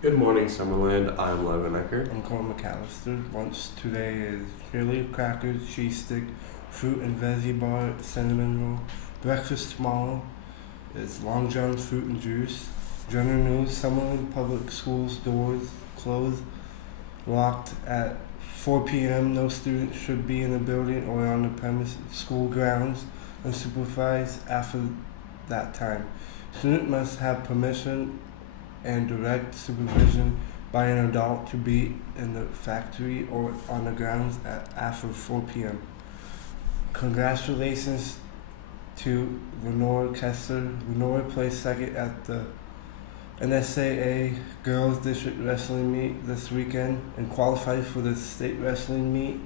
Good morning, Summerland. I'm Levin Ecker. I'm Cole McAllister. Lunch today is chili crackers, cheese stick, fruit and veggie bar, cinnamon roll. Breakfast tomorrow is Long John fruit and juice. General news: Summerlin Public Schools doors closed, locked at 4 p.m. No student should be in the building or on the premise school grounds unsupervised after that time. Student must have permission and direct supervision by an adult to be in the factory or on the grounds after 4 p.m. Congratulations to Lenore Kessler. Lenore placed second at the NSAA Girls District Wrestling Meet this weekend and qualified for the state wrestling meet.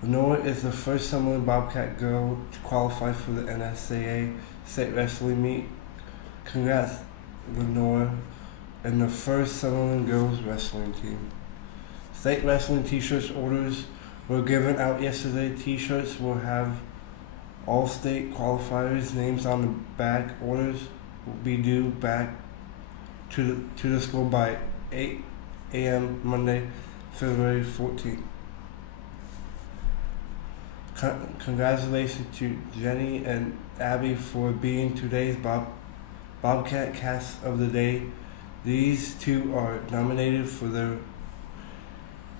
Lenore is the first Summerlin Bobcat girl to qualify for the NSAA state wrestling meet. Congrats, Lenore, and the first Summerlin girls wrestling team. State wrestling t-shirts orders were given out yesterday. T-shirts will have all state qualifiers' names on the back. Orders will be due back to the school by 8 a.m. Monday, February 14th. Congratulations to Jenny and Abby for being today's Bobcat Cast of the Day. These two are nominated for their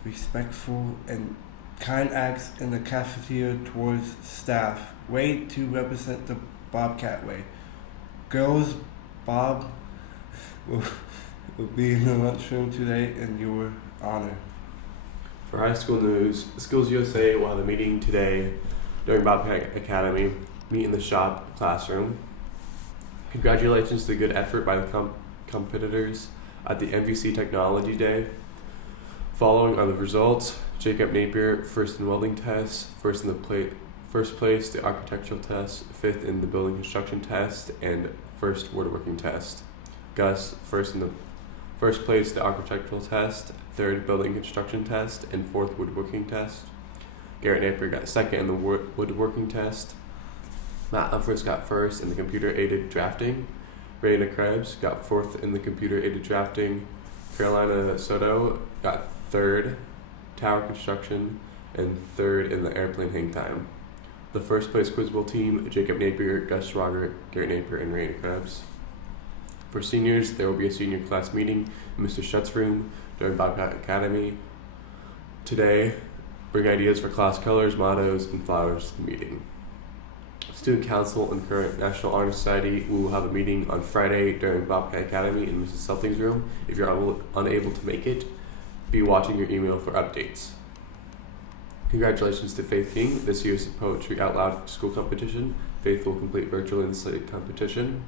respectful and kind acts in the cafeteria towards staff. Way to represent the Bobcat way. Girls, Bob will be in the lunchroom today in your honor. For high school news, Skills USA will have a meeting today during Bobcat Academy. Meet in the shop classroom. Congratulations to the good effort by the competitors at the MVC Technology Day. Following are the results: Jacob Napier, first in welding test, first place the architectural test, fifth in the building construction test, and first woodworking test. Gus, first place the architectural test, third building construction test, and fourth woodworking test. Garrett Napier got second in the woodworking test. Matt Humphries got first in the computer-aided drafting. Raina Krebs got fourth in the computer-aided drafting. Carolina Soto got third, tower construction, and third in the airplane hang time. The first place quiz bowl team: Jacob Napier, Gus Schwager, Garrett Napier, and Raina Krebs. For seniors, there will be a senior class meeting in Mr. Shutt's room during Bobcat Academy. Today, bring ideas for class colors, mottos, and flowers to the meeting. Student Council and current National Honor Society will have a meeting on Friday during Bobcat Academy in Mrs. Selting's room. If you're unable to make it, be watching your email for updates. Congratulations to Faith King, this year's Poetry Out Loud school competition. Faith will complete virtually in the state competition.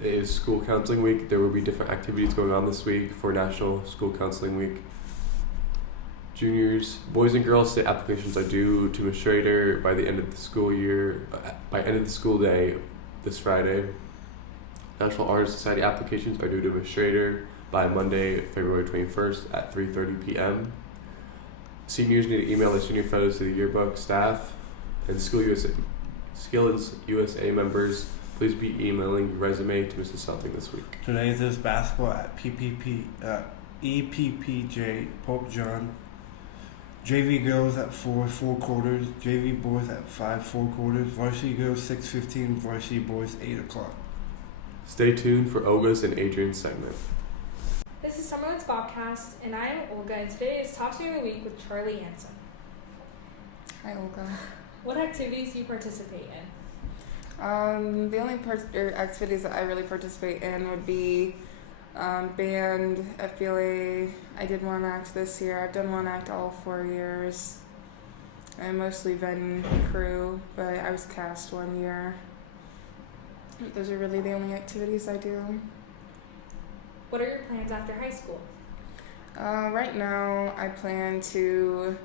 It is School Counseling Week. There will be different activities going on this week for National School Counseling Week. Juniors, boys and girls state applications are due to Ms. Schrader by the end of the school year, by end of the school day this Friday. National Honor Society applications are due to Ms. Schrader by Monday, February 21st at 3:30 p.m. Seniors need to email their senior photos to the yearbook staff, and Skills USA members, please be emailing your resume to Mrs. Selting this week. Today there's basketball at EPPJ Pope John. JV girls at 4 quarters, JV boys at 5 4/4, varsity girls 6:15, varsity boys 8 o'clock. Stay tuned for Olga's and Adrian's segment. This is Summerlin's Bobcast, and I am Olga, and today is Top Student of the Week with Charlie Hansen. Hi, Olga. What activities do you participate in? The only activities that I really participate in would be band, FBLA. I did one act this year. I've done one act all 4 years. I mostly been crew, but I was cast 1 year. Those are really the only activities I do. What are your plans after high school? Right now, I plan to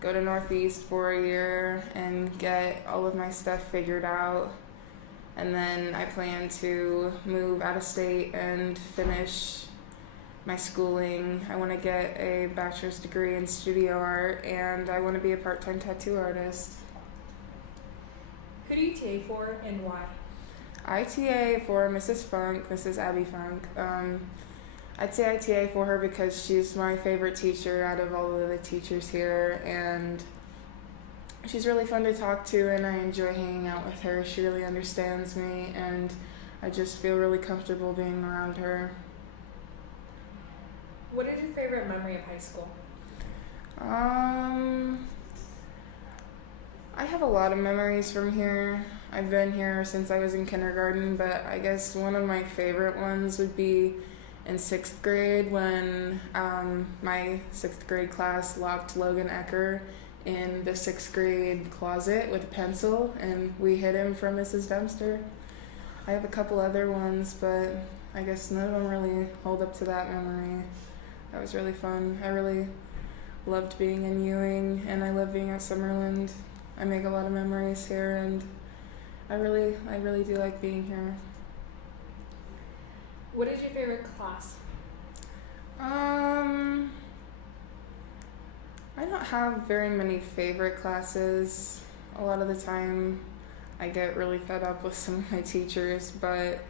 go to Northeast for a year and get all of my stuff figured out. And then I plan to move out of state and finish my schooling. I want to get a bachelor's degree in studio art, and I want to be a part-time tattoo artist. Who do you TA for and why? I TA for Mrs. Funk, Mrs. Abby Funk. I'd say ITA for her because she's my favorite teacher out of all of the teachers here, and she's really fun to talk to, and I enjoy hanging out with her. She really understands me, and I just feel really comfortable being around her. What is your favorite memory of high school? I have a lot of memories from here. I've been here since I was in kindergarten, but I guess one of my favorite ones would be in 6th grade when my 6th grade class locked Logan Ecker in the 6th grade closet with a pencil, and we hid him from Mrs. Dempster. I have a couple other ones, but I guess none of them really hold up to that memory. That was really fun. I really loved being in Ewing, and I love being at Summerland. I make a lot of memories here, and I really do like being here. What is your favorite class? I don't have very many favorite classes. A lot of the time I get really fed up with some of my teachers, but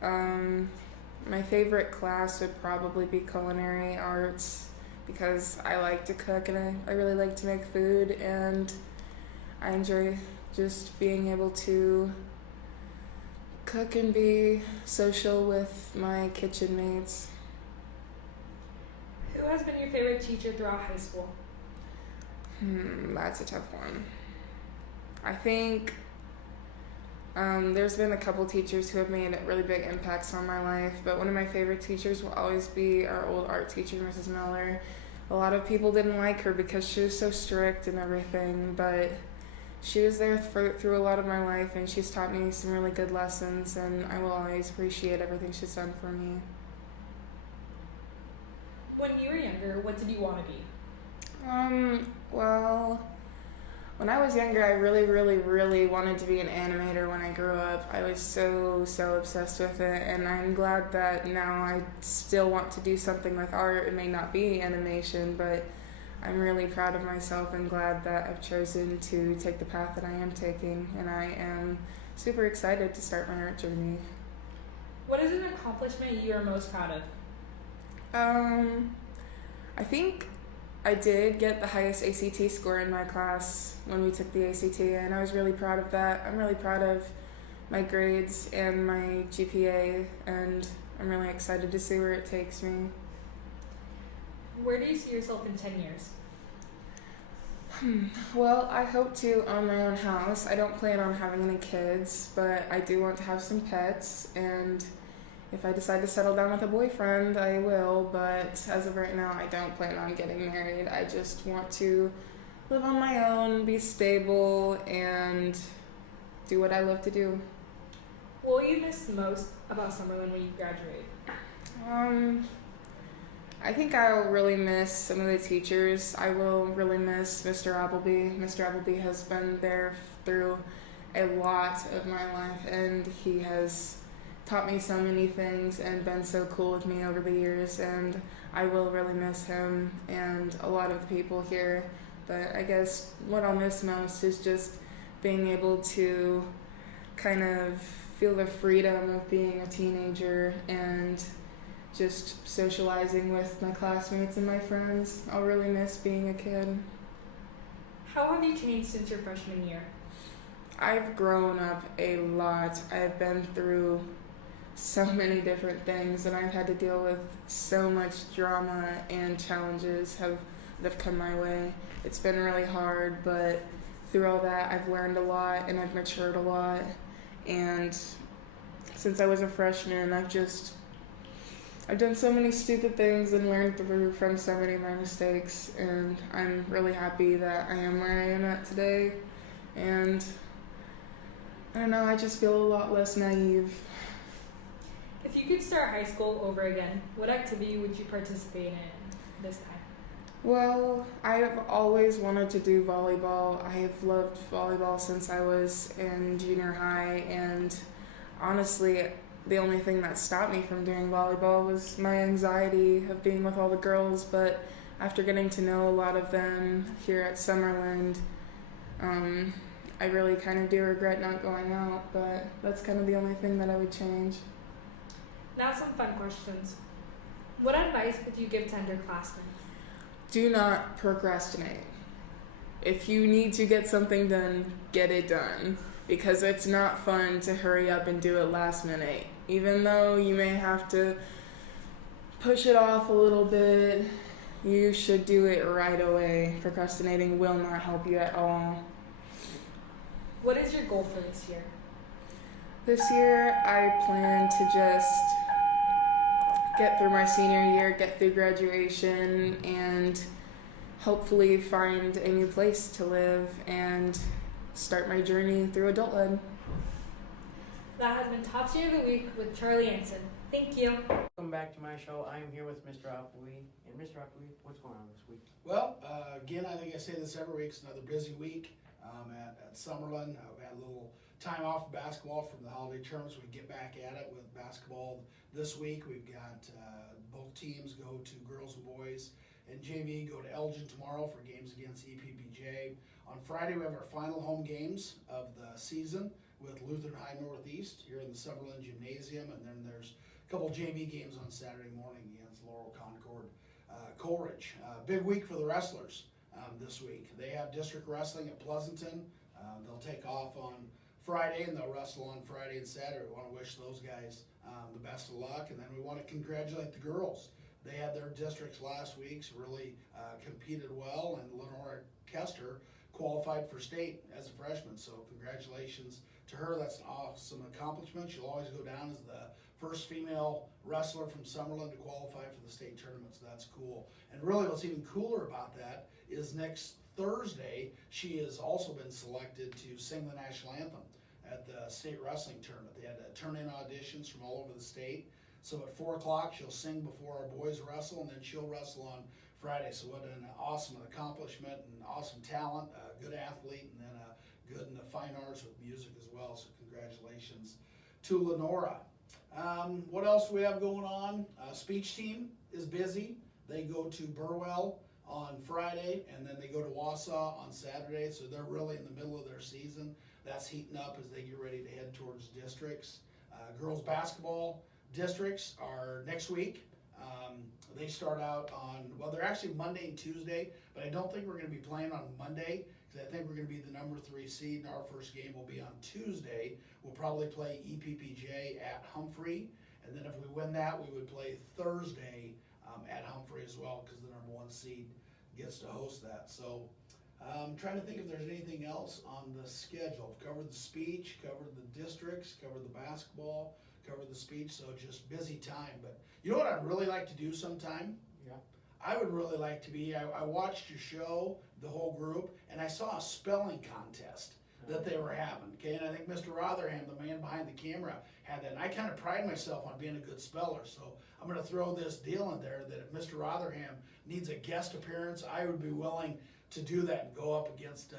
my favorite class would probably be culinary arts because I like to cook and I really like to make food, and I enjoy just being able to cook and be social with my kitchen mates. Who has been your favorite teacher throughout high school? That's a tough one. I think there's been a couple teachers who have made really big impacts on my life, but one of my favorite teachers will always be our old art teacher, Mrs. Miller. A lot of people didn't like her because she was so strict and everything, but she was there through a lot of my life, and she's taught me some really good lessons, and I will always appreciate everything she's done for me. When you were younger, what did you want to be? Well, when I was younger, I really wanted to be an animator when I grew up. I was so obsessed with it, and I'm glad that now I still want to do something with art. It may not be animation, but I'm really proud of myself and glad that I've chosen to take the path that I am taking, and I am super excited to start my art journey. What is an accomplishment you are most proud of? I think I did get the highest ACT score in my class when we took the ACT, and I was really proud of that. I'm really proud of my grades and my GPA, and I'm really excited to see where it takes me. Where do you see yourself in 10 years? Well, I hope to own my own house. I don't plan on having any kids, but I do want to have some pets, and if I decide to settle down with a boyfriend, I will, but as of right now, I don't plan on getting married. I just want to live on my own, be stable, and do what I love to do. What will you miss most about Summerland when you graduate? I think I'll really miss some of the teachers. I will really miss Mr. Appleby. Mr. Appleby has been there through a lot of my life, and he has taught me so many things and been so cool with me over the years, and I will really miss him and a lot of people here. But I guess what I'll miss most is just being able to kind of feel the freedom of being a teenager and just socializing with my classmates and my friends. I'll really miss being a kid. How have you changed since your freshman year? I've grown up a lot. I've been through so many different things, and I've had to deal with so much drama and challenges that have come my way. It's been really hard, but through all that, I've learned a lot and I've matured a lot. And since I was a freshman, I've done so many stupid things and learned from so many of my mistakes, and I'm really happy that I am where I am at today. And I don't know, I just feel a lot less naive. If you could start high school over again, what activity would you participate in this time? Well, I have always wanted to do volleyball. I have loved volleyball since I was in junior high, and honestly, the only thing that stopped me from doing volleyball was my anxiety of being with all the girls. But after getting to know a lot of them here at Summerland, I really kind of do regret not going out, but that's kind of the only thing that I would change. Now some fun questions. What advice would you give to underclassmen? Do not procrastinate. If you need to get something done, get it done. Because it's not fun to hurry up and do it last minute. Even though you may have to push it off a little bit, you should do it right away. Procrastinating will not help you at all. What is your goal for this year? This year, I plan to just get through my senior year, get through graduation, and hopefully find a new place to live and start my journey through adulthood. That has been Top Student of the Week with Charlie Anson. Thank you. Welcome back to my show. I am here with Mr. Appleby. And Mr. Appleby, what's going on this week? Well, again, I think I say this every week. It's another busy week at Summerlin. I've had a little time off of basketball from the holiday terms. We get back at it with basketball this week. We've got both teams go to girls and boys, and JV go to Elgin tomorrow for games against EPPJ. On Friday, we have our final home games of the season with Lutheran High Northeast here in the Summerlin Gymnasium, and then there's a couple JV games on Saturday morning against Laurel Concord Coleridge. Big week for the wrestlers this week. They have district wrestling at Pleasanton. They'll take off on Friday and they'll wrestle on Friday and Saturday. We want to wish those guys the best of luck, and then we want to congratulate the girls. They had their districts last week, so really competed well, and Lenora Kester qualified for state as a freshman, so congratulations to her. That's an awesome accomplishment. She'll always go down as the first female wrestler from Summerlin to qualify for the state tournament, so that's cool. And really what's even cooler about that is next Thursday, she has also been selected to sing the national anthem at the state wrestling tournament. They had to turn in auditions from all over the state. So at 4 o'clock, she'll sing before our boys wrestle, and then she'll wrestle on Friday. So what an awesome accomplishment and awesome talent, a good athlete, and then good in the fine arts with music as well. So congratulations to Lenora. What else do we have going on? Speech team is busy. They go to Burwell on Friday, and then they go to Wausau on Saturday. So they're really in the middle of their season. That's heating up as they get ready to head towards districts. Girls basketball districts are next week. They start out on, well, they're actually Monday and Tuesday, but I don't think we're going to be playing on Monday because I think we're going to be the number 3 seed, and our first game will be on Tuesday. We'll probably play EPPJ at Humphrey, and then if we win that, we would play Thursday at Humphrey as well because the number 1 seed gets to host that. So I'm trying to think if there's anything else on the schedule. I've covered the speech, covered the districts, covered the basketball, covered the speech, so just busy time. But you know what I'd really like to do sometime? Yeah. I would really like to be, I watched your show, the whole group, and I saw a spelling contest that they were having, okay? And I think Mr. Rotherham, the man behind the camera, had that. And I kind of pride myself on being a good speller, so I'm going to throw this deal in there that if Mr. Rotherham needs a guest appearance, I would be willing to do that and go up against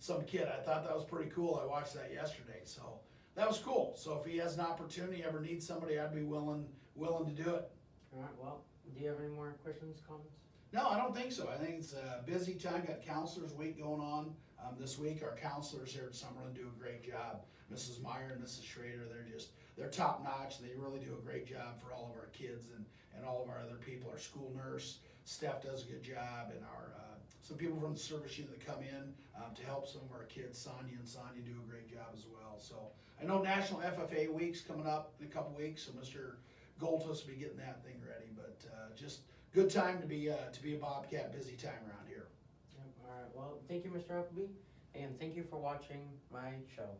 some kid. I thought that was pretty cool. I watched that yesterday, so that was cool. So if he has an opportunity, ever needs somebody, I'd be willing to do it. All right, well, do you have any more questions, comments? No, I don't think so. I think it's a busy time. Got counselors week going on this week. Our counselors here at Summerlin do a great job. Mrs. Meyer and Mrs. Schrader, they're top notch. They really do a great job for all of our kids and all of our other people. Our school nurse, Steph, does a good job, and our some people from the service unit that come in to help some of our kids. Sonia do a great job as well. So I know National FFA Week's coming up in a couple weeks, so Mr. Goldfuss will be getting that thing ready. But just good time to be a Bobcat. Busy time around here. Yep. All right, well, thank you, Mr. Appleby, and thank you for watching my show.